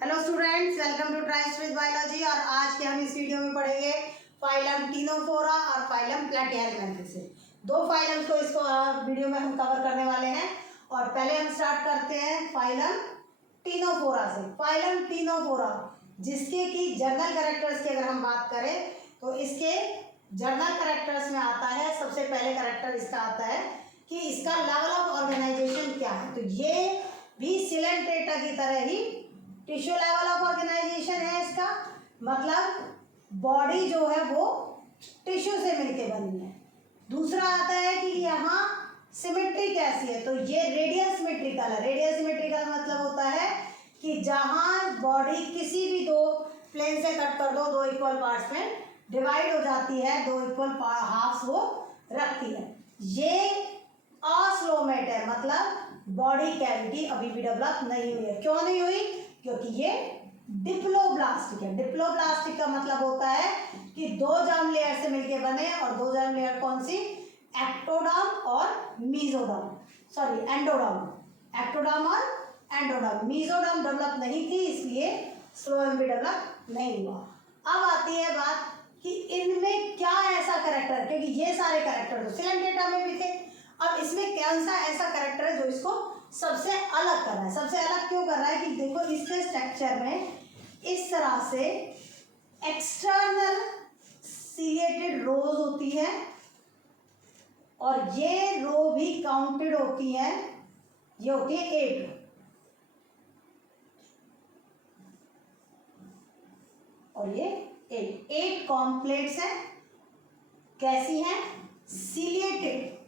Hello students, welcome to tryst with biology. और आज के हम इस वीडियो में पढ़ेंगे फाइलम टीनोफोरा और फाइलम प्लैटिहेलमिन्थेस। दो फाइलम को इस वीडियो में हम कवर करने वाले हैं। और पहले हम स्टार्ट करते हैं फाइलम टीनोफोरा से। फाइलम टीनोफोरा जिसके कि जर्नल कैरेक्टर्स की अगर हम बात करें तो इसके जर्नल कैरेक्टर्स में आता है, सबसे पहले कैरेक्टर इसका आता है कि इसका लेवल ऑफ ऑर्गेनाइजेशन क्या है। तो ये भी सिलेंट्रेटा की तरह ही टिश्यू लेवल ऑफ ऑर्गेनाइजेशन है इसका, मतलब बॉडी जो है वो टिश्यू से मिलके बनी है। दूसरा आता है कि यहाँ सिमेट्री कैसी है, तो ये रेडियल सिमेट्रिकल है। रेडियल सिमेट्रिकल मतलब होता है कि जहाँ बॉडी किसी भी दो प्लेन से कट कर दो, दो इक्वल पार्ट्स में डिवाइड हो जाती है, दो इक्वल हाफ्स वो रखती है। ये अस्लोमेट है, मतलब बॉडी कैविटी अभी भी डेवलप नहीं हुई है। क्यों नहीं हुई? क्योंकि ये डिप्लोब्लास्टिक है। डिप्लोब्लास्टिक का मतलब होता है कि दो जर्म लेयर से मिलके बने, और दो जर्म लेयर कौन सी? एक्टोडर्म और मीजोडर्म, सॉरी एंडोडर्म। एक्टोडर्म और एंडोडर्म। मीजोडर्म डेवलप नहीं थी, इसलिए स्लोएम भी डेवलप नहीं हुआ। अब आती है बात कि इनमें क्या ऐसा कैरेक्टर, क्योंकि ये सारे कैरेक्टर तो सिलेंट्रेटा में भी थे, अब इसमें कौन सा ऐसा कैरेक्टर है जो इसको सबसे अलग कर रहा है। सबसे अलग क्यों कर रहा है कि देखो इसके स्ट्रक्चर में इस तरह से एक्सटर्नल सीलिएटेड रोज होती है, और ये रो भी काउंटेड होती है। ये होती है 8, और ये 8 कॉम्प्लेक्स है। कैसी हैं? Ciliated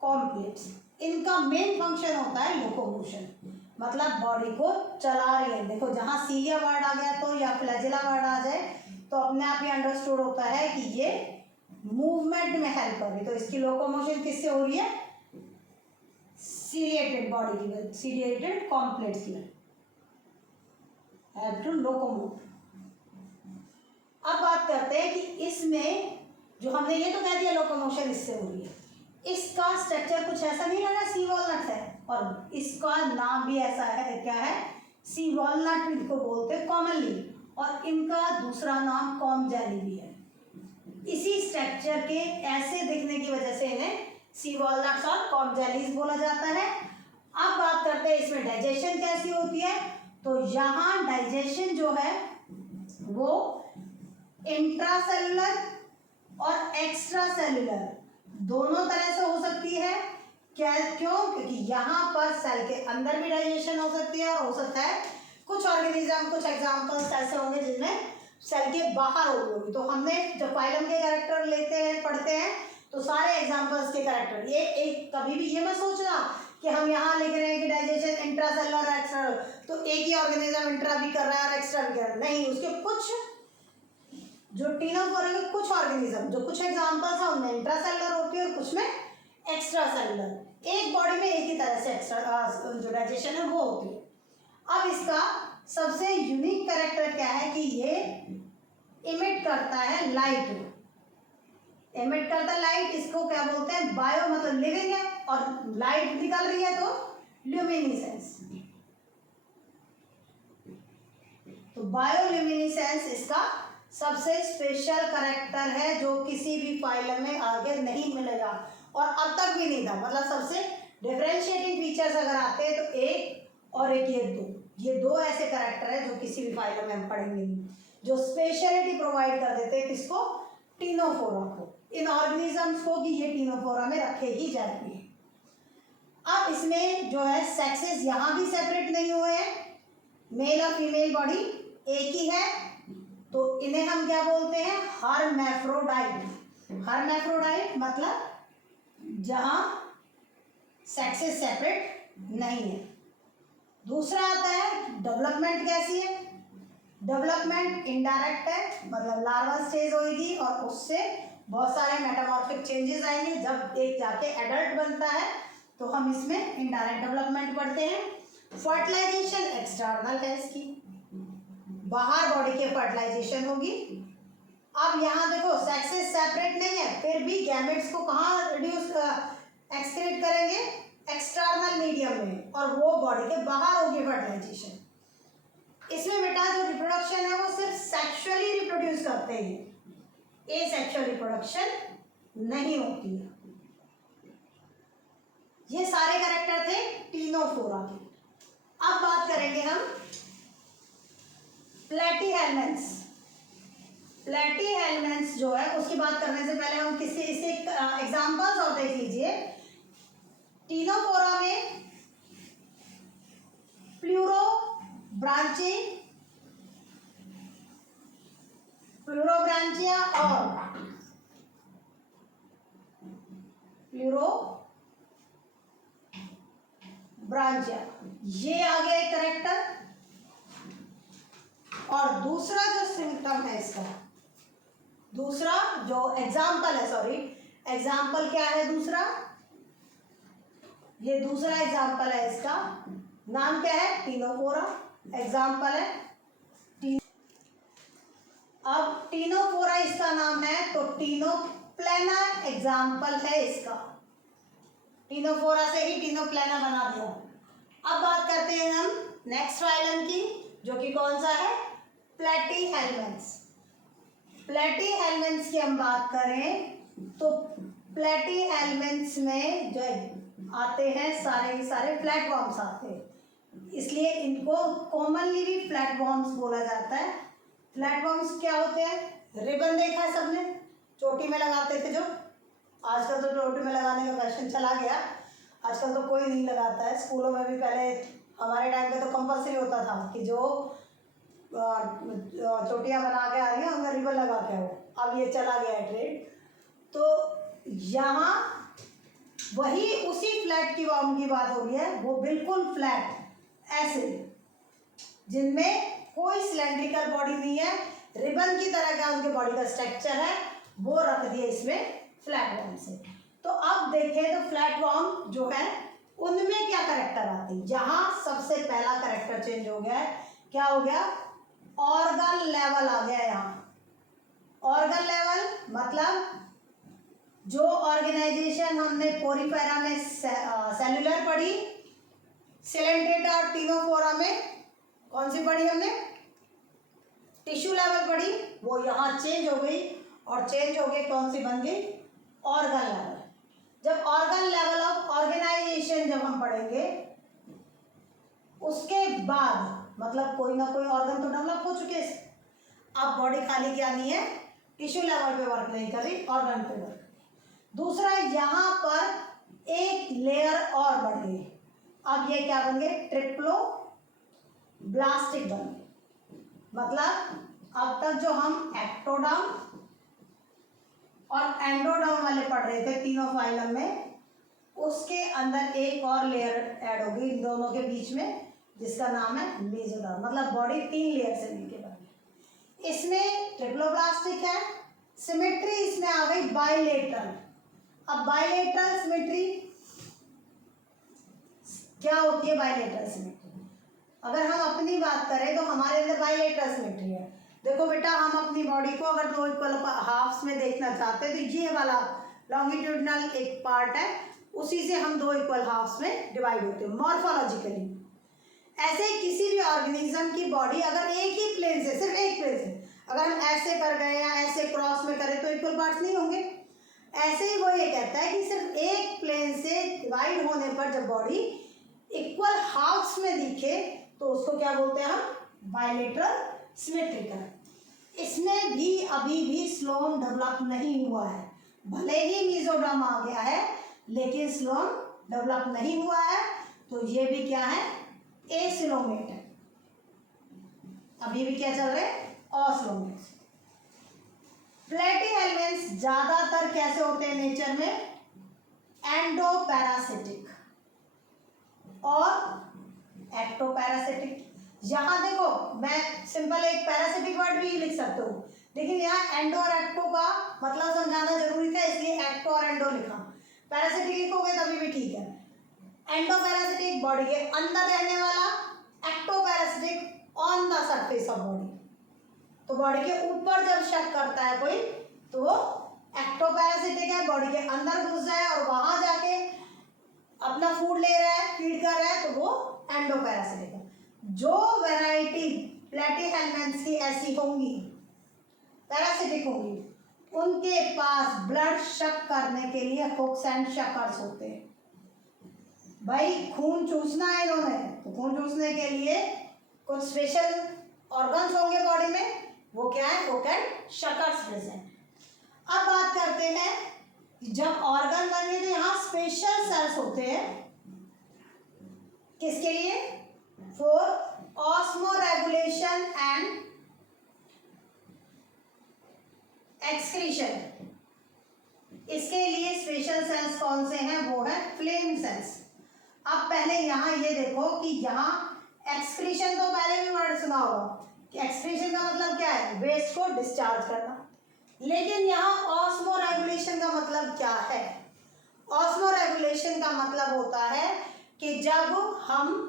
complex. इनका मेन फंक्शन होता है लोकोमोशन, मतलब बॉडी को चला रही है। देखो जहाँ सीलिया वर्ड आ गया तो या फ्लैजिला वर्ड आ जाए तो अपने आप ही अंडरस्टूड होता है कि ये मूवमेंट में हेल्प कर रही है। तो इसकी लोकोमोशन किससे हो रही है? सीलिएटेड बॉडी की वजह, सीलिएटेड कॉम्प्लेक्स की हेल्प टू लोकोमोट। अब बात करते हैं कि इसमें जो हमने ये तो कह दिया लोकोमोशन इससे हो रही है, इसका स्ट्रक्चर कुछ ऐसा नहीं लगा, सी वॉलनट है, और इसका नाम भी ऐसा है। क्या है? सी वॉलनट इनको बोलते हैं कॉमनली, और इनका दूसरा नाम कॉम जेली भी है। इसी स्ट्रक्चर के ऐसे दिखने की वजह से इन्हें सी वॉलनट्स और कॉम जेलीज बोला जाता है। अब बात करते हैं इसमें डाइजेशन कैसी होती है। तो यहाँ डाइजेशन जो है वो इंट्रासेलुलर और एक्स्ट्रा सेलुलर दोनों तरह से हो सकती है। क्या? क्यों? क्योंकि यहाँ पर सेल के अंदर भी डाइजेशन हो सकती है, और हो सकता है कुछ ऑर्गेनिज्म, कुछ एग्जांपल्स ऐसे होंगे जिनमें सेल के बाहर होगी। तो हमने जब फाइलम के कैरेक्टर लेते हैं, पढ़ते हैं, तो सारे एग्जांपल्स के कैरेक्टर ये एक, कभी भी ये मत सोचना कि हम यहाँ लिख रहे हैं कि डाइजेशन इंट्रासेलुलर और एक्स्ट्रा, तो एक ही ऑर्गेनिज्म इंट्रा भी कर रहा है और एक्स्ट्रा भी कर रहा है, नहीं। उसके कुछ जो टीनोफोरा के कुछ ऑर्गेनिज्म, जो कुछ एग्जांपल्स हैं उनमें इंट्रासेलुलर होती है और कुछ में एक्स्ट्रा सेलुलर। एक बॉडी में एक ही तरह से एक्स्ट्रा जो डाइजेशन है वो होती है। अब इसका सबसे यूनिक कैरेक्टर क्या है कि ये इमिट करता है लाइट। इमिट करता है लाइट, इसको क्या बोलते हैं? बायो, मतलब लिविंग है, और लाइट निकल रही है तो ल्यूमिनिसेंस। तो बायोल्यूमिनिसेंस इसका सबसे स्पेशल कैरेक्टर है जो किसी भी फाइलम में आगे नहीं मिलेगा, और अब तक भी नहीं था। मतलब सबसे डिफरेंशिएटिंग फीचर्स अगर आते हैं तो एक और एक, ये दो ऐसे कैरेक्टर है जो किसी भी फाइलम में हम पढ़ेंगे नहीं, जो स्पेशलिटी प्रोवाइड कर देते हैं किसको? टीनोफोरा को, इन ऑर्गेनिजम्स को, कि ये टीनोफोरा में रखे ही जाएंगे। अब इसमें जो है सेक्सेस यहाँ भी सेपरेट नहीं हुए हैं, मेल और फीमेल बॉडी एक ही है, तो इन्हें हम क्या बोलते हैं? हर्मैफ्रोडाइट। हर्मैफ्रोडाइट मतलब जहां सेक्सेस सेपरेट नहीं है। दूसरा आता है डेवलपमेंट कैसी है? डेवलपमेंट इनडायरेक्ट है, मतलब लार्वा स्टेज होगी और उससे बहुत सारे मेटामॉर्फिक चेंजेस आएंगे। जब एक जाके एडल्ट बनता है तो हम इसमें इनडायरेक्ट डेवलपमेंट पढ़ते हैं। फर्टिलाइजेशन एक्सटर्नल है, इसकी बाहर बॉडी के फर्टिलाइजेशन होगी। अब यहाँ देखो सेक्सेस सेपरेट नहीं है, फिर भी गैमेट्स को कहाँ रिड्यूस एक्सक्रीट करेंगे? एक्सटर्नल मीडियम में और वो बॉडी के बाहर होगी फर्टिलाइजेशन। इसमें बेटा जो रिप्रोडक्शन है वो सिर्फ सेक्सुअली रिप्रोड्यूस करते हैं, एसेक्सुअल रिप्रोडक्शन नहीं होती है। ये सारे कैरेक्टर थे टीनोफोरा के। अब बात करेंगे हम प्लेटीहेल्मिन्थ्स। प्लेटीहेल्मिन्थ्स जो है उसकी बात करने से पहले हम किसी इसे एग्जांपल्स और देख लीजिए। टीनोफोरा में प्लूरोब्रांचिया और प्लूरोब्रांचिया ये आ गया एक कैरेक्टर। और दूसरा जो सिम्टम है इसका, दूसरा जो एग्जाम्पल है, सॉरी एग्जाम्पल क्या है दूसरा, ये दूसरा एग्जाम्पल है, इसका नाम क्या है, टीनोफोरा एग्जाम्पल है। अब टीनोफोरा इसका नाम है तो टीनोप्लेना एग्जाम्पल है इसका। टीनोफोरा से ही टीनोप्लेना बना दिया। अब बात करते हैं हम नेक्स्ट फाइलम की, जो कि कौन सा है, प्लेटीहेल्मिन्थ्स। प्लेटीहेल्मिन्थ्स की हम बात करें तो प्लेटीहेल्मिन्थ्स में जो आते हैं सारे के सारे फ्लैटवर्म्स आते हैं, इसलिए इनको कॉमनली भी फ्लैटवर्म्स बोला जाता है। फ्लैटवर्म्स क्या होते हैं, रिबन देखा है सबने, चोटी में लगाते थे जो, आजकल तो चोटी में लगाने का फैशन चला गया, आजकल तो कोई नहीं लगाता है। स्कूलों में भी पहले हमारे टाइम पे तो कंपलसरी होता था कि जो चोटियाँ बना के आ रही हैं उनमें रिबन लगा के आओ, अब ये चला गया है ट्रेंड। तो यहाँ वही उसी फ्लैट की वर्म की बात हो रही है, वो बिल्कुल फ्लैट ऐसे जिनमें कोई सिलेंड्रिकल बॉडी नहीं है, रिबन की तरह का उनके बॉडी का स्ट्रक्चर है, वो रख दिए इसमें फ्लैट वर्म से। तो अब देखें तो फ्लैट वर्म जो है उनमें क्या करेक्टर आते हैं। यहाँ सबसे पहला करेक्टर चेंज हो गया है, क्या हो गया, ऑर्गन लेवल आ गया। यहाँ ऑर्गन लेवल मतलब जो ऑर्गेनाइजेशन हमने पोरीफेरा में सेलुलर पढ़ी, सेलेंटेटा और टीनोफोरा में कौन सी पढ़ी हमने, टिश्यू लेवल पढ़ी, वो यहाँ चेंज हो गई और चेंज हो गई कौन सी बन गई, ऑर्गन लेवल। जब ऑर्गन लेवल ऑफ ऑर्गेनाइजेशन जब हम पढ़ेंगे उसके बाद मतलब कोई ना कोई ऑर्गन तो डेवलप हो चुके हैं। अब बॉडी खाली क्या नहीं है, टिश्यू लेवल पे वर्क नहीं कर रही, ऑर्गन पे वर्क। दूसरा यहाँ पर एक लेयर और बढ़ गई, अब ये क्या बन गए, ट्रिप्लो ब्लास्टिक बन गए। मतलब अब तक जो हम एक्टोडर्म और एंडोडर्म वाले पढ़ रहे थे तीनों फाइलम में, उसके अंदर एक और लेयर ऐड होगी इन दोनों के बीच में, जिसका नाम है मेसोडर्म। मतलब बॉडी 3 लेयर से मिलकर बनी। इसमें ट्रिप्लोब्लास्टिक है, सिमेट्री इसमें आ गई बाइलेटरल। अब बाइलेटरल सिमेट्री क्या होती है, बाइलेटरल सिमेट्री अगर हम अपनी बात करें तो हमारे अंदर बाइलेटरल सिमेट्री है। देखो बेटा, हम अपनी बॉडी को अगर 2 इक्वल हाफ्स में देखना चाहते हैं तो ये वाला लॉन्गिट्यूडनल एक पार्ट है, उसी से हम 2 इक्वल हाफ्स में डिवाइड होते हैं मॉर्फोलॉजिकली। ऐसे ही किसी भी ऑर्गेनिज्म की बॉडी अगर एक ही प्लेन से, सिर्फ एक प्लेन से अगर हम ऐसे कर गए या ऐसे क्रॉस में करें तो इक्वल पार्ट्स नहीं होंगे। ऐसे ही वो ये कहता है कि सिर्फ एक प्लेन से डिवाइड होने पर जब बॉडी इक्वल हाफ्स में दिखे तो उसको क्या बोलते हैं हम, बाइलेटरल सिमेट्रिकल। इसमें भी अभी भी स्लोन डेवलप नहीं हुआ है, भले ही मेसोडर्म आ गया है लेकिन स्लोन डेवलप नहीं हुआ है। तो ये भी क्या है, एसिलोमेट है, अभी भी क्या चल रहे हैं, ऑस्लोमेट। प्लेटीहेल्मिन्थ्स ज्यादातर कैसे होते हैं नेचर में, एंडोपैरासिटिक और एक्टोपैरासिटिक। यहाँ देखो मैं सिंपल एक पैरासिटिक वर्ड भी लिख सकता हूँ, लेकिन यहाँ एंडो और एक्टो का मतलब समझाना जरूरी था, इसलिए एक्टो और एंडो लिखा। पैरासिटिक लिखोगे तभी भी ठीक है। एंडोपैरासिटिक बॉडी के अंदर रहने वाला, एक्टोपैरासिटिक on the surface of body. तो बॉडी के ऊपर जब शक करता है कोई तो वो एक्टोपैरासिटिक है, बॉडी के अंदर घुस जाए और वहां जाके अपना फूड ले रहा है, फीड कर रहा है, तो वो एंडोपैरासिटिक है। जो वैरायटी प्लैटीहेलमिन्थ्स की ऐसी होंगी, पैरासिटिक होंगी, उनके पास ब्लड शक करने के लिए हुक्स एंड शकर्स होते हैं। भाई खून चूसना है इन्होंने, तो खून चूसने के लिए कुछ स्पेशल ऑर्गन्स होंगे बॉडी में, वो क्या है, हुक एंड शकर्स प्रेजेंट। अब बात करते हैं, जब ऑर्गन बने तो यहाँ स्पेशल सेल्स होते हैं, किसके लिए, फॉर ऑस्मोरेगुलेशन एंड एक्सक्रीशन। इसके लिए स्पेशल सेल्स कौन से हैं, वो है फ्लेम सेल्स। अब पहले यहाँ ये देखो कि यहाँ एक्सक्रीशन तो पहले भी वर्ड सुना होगा कि एक्सक्रीशन का मतलब क्या है, वेस्ट को डिस्चार्ज करना। लेकिन यहाँ ऑस्मोरेगुलेशन का मतलब क्या है? ऑस्मोरेगुलेशन का मतलब होता है कि जब हम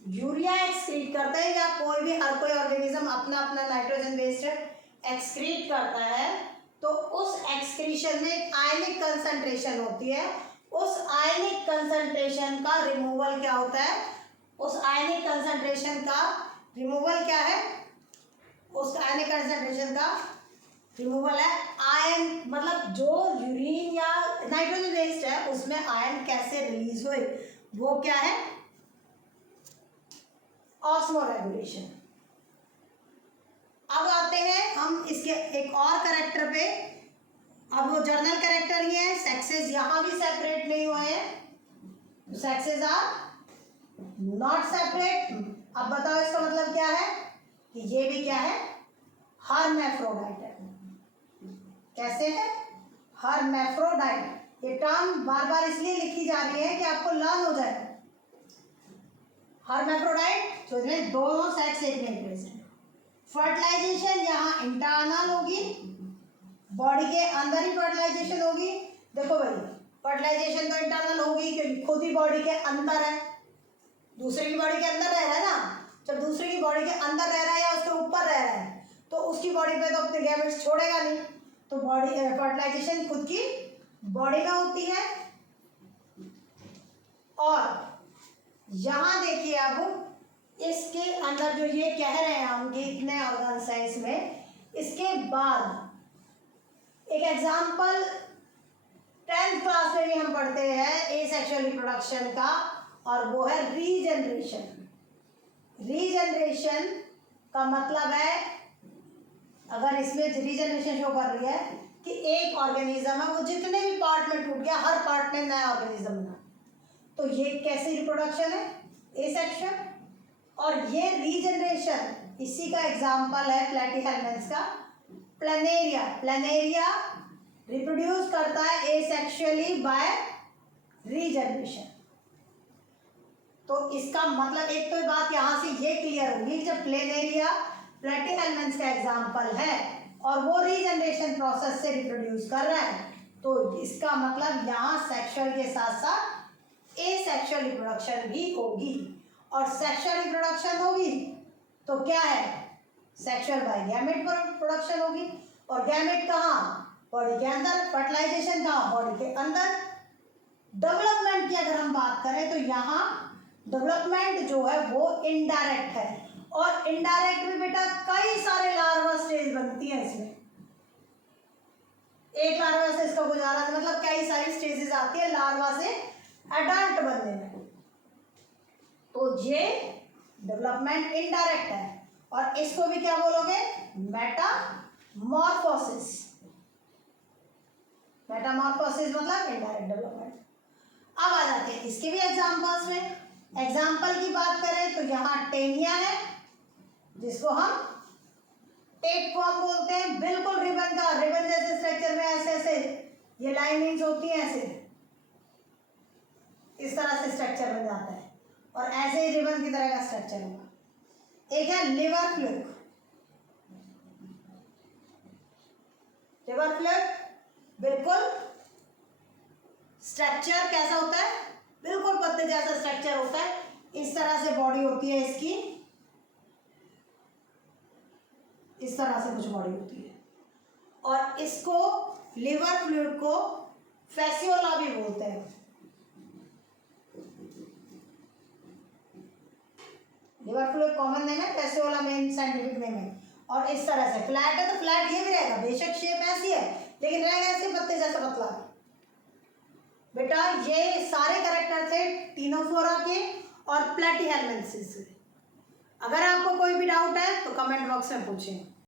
यूरिया एक्सक्रीट करते हैं, या कोई भी, हर कोई ऑर्गेनिज्म अपना अपना नाइट्रोजन वेस्ट एक्सक्रीट करता है, तो उस एक्सक्रीशन में एक आयनिक कंसंट्रेशन होती है। उस आयनिक कंसंट्रेशन का रिमूवल क्या होता है, उस आयनिक कंसंट्रेशन का रिमूवल क्या है, उस आयनिक कंसंट्रेशन का रिमूवल है आयन, मतलब जो यूरिन या नाइट्रोजन वेस्ट है उसमें आयन कैसे रिलीज हुए, वो क्या है, ऑस्मोरेगुलेशन। अब आते हैं हम इसके एक और कैरेक्टर पे। अब वो जर्नल कैरेक्टर ही है, सेक्सेस यहाँ भी सेपरेट नहीं हुए हैं, सेक्सेस आर नॉट सेपरेट। अब बताओ इसका मतलब क्या है, कि ये भी क्या है, हर्मैफ्रोडाइट है। कैसे है, हर्मैफ्रोडाइट। ये टर्म बार बार इसलिए लिखी जा रही है कि आपको लर्न हो जाए। हर्मैफ्रोडाइट जो इसमें दोनों सेक्स एक में प्रेजेंट। फर्टिलाइजेशन यहाँ इंटरनल होगी, बॉडी के अंदर ही फर्टिलाइजेशन होगी। देखो भाई, फर्टिलाइजेशन तो इंटरनल होगी क्योंकि खुद ही बॉडी के अंदर है, दूसरे की बॉडी के अंदर रह रहा है ना। जब दूसरे की बॉडी के अंदर रह रहा है या उसके ऊपर रह रहा है, तो उसकी बॉडी पे तो अपने गैमेट्स छोड़ेगा नहीं, तो बॉडी फर्टिलाइजेशन खुद की बॉडी में होती है। और यहाँ देखिए, अब इसके अंदर जो ये कह रहे हैं हम कि इतने ऑर्गन्स हैं इसमें, इसके बाद एक एग्जाम्पल 10th क्लास में भी हम पढ़ते हैं एसेक्सुअल रिप्रोडक्शन का, और वो है रीजनरेशन। रीजनरेशन का मतलब है, अगर इसमें रीजनरेशन शो कर रही है कि एक ऑर्गेनिज्म है, वो जितने भी पार्ट में टूट गया, हर पार्ट में नया ऑर्गेनिज्म बना, तो ये कैसी रिप्रोडक्शन है, एसेक्सुअल। और ये रीजनरेशन, इसी का एग्जाम्पल है प्लैटीहेलमिन्थ्स का प्लैनेरिया। प्लैनेरिया रिप्रोड्यूस करता है एसेक्सुअली बाय रीजनरेशन। तो इसका मतलब एक तो बात यहाँ से ये क्लियर होगी, जब प्लैनेरिया प्लैटीहेलमिन्थ्स का एग्जाम्पल है और वो रीजनरेशन प्रोसेस से रिप्रोड्यूस कर रहा है, तो इसका मतलब यहाँ सेक्सुअल के साथ साथ एसेक्सुअल रिप्रोडक्शन भी होगी। और सेक्सुअल रिप्रोडक्शन होगी तो क्या है, सेक्सुअल बाय गैमेट प्रोडक्शन होगी। और गैमेट कहाँ, बॉडी के अंदर। फर्टिलाइजेशन कहाँ, बॉडी के अंदर। डेवलपमेंट की अगर हम बात करें तो यहाँ डेवलपमेंट जो है वो इनडायरेक्ट है, और इनडायरेक्ट में बेटा कई सारे लार्वा स्टेज बनती हैं इसमें। एक लार्वा से इसका गुजारा, मतलब कई सारी स्टेजेस आती है लार्वा से एडल्ट बनने में। तो ये डेवलपमेंट इनडायरेक्ट है, और इसको भी क्या बोलोगे, मेटामॉर्फोसिस। मेटामॉर्फोसिस मतलब इनडायरेक्ट डेवलपमेंट। अब आ जाते हैं इसके भी एग्जांपल्स में। एग्जांपल की बात करें तो यहाँ टेनिया है, जिसको हम टेप फॉर्म बोलते हैं, बिल्कुल रिबन का, रिबन जैसे स्ट्रक्चर में ऐसे ऐसे ये लाइनिंग्स होती हैं, ऐसे इस तरह से स्ट्रक्चर बन जाता है, और ऐसे ही रिबन की तरह का स्ट्रक्चर होगा। एक है लिवर फ्लूक। लिवर फ्लूक बिल्कुल स्ट्रक्चर कैसा होता है, बिल्कुल पत्ते जैसा स्ट्रक्चर होता है, इस तरह से बॉडी होती है इसकी, इस तरह से कुछ बॉडी होती है। और इसको लिवर फ्लूइड को फैसियोला भी बोलते हैं। रिवर फ्लो एक कॉमन नेम है, कैसियोला मेन साइंटिफिक नेम है। और इस तरह से फ्लैट है तो फ्लैट ये भी रहेगा, बेशक शेप ऐसी है लेकिन रहेगा ऐसे पत्ते जैसा पतला। बेटा ये सारे कैरेक्टर थे टीनोफोरा के और प्लेटिहेलमिन्थेस से। अगर आपको कोई भी डाउट है तो कमेंट बॉक्स में पूछें।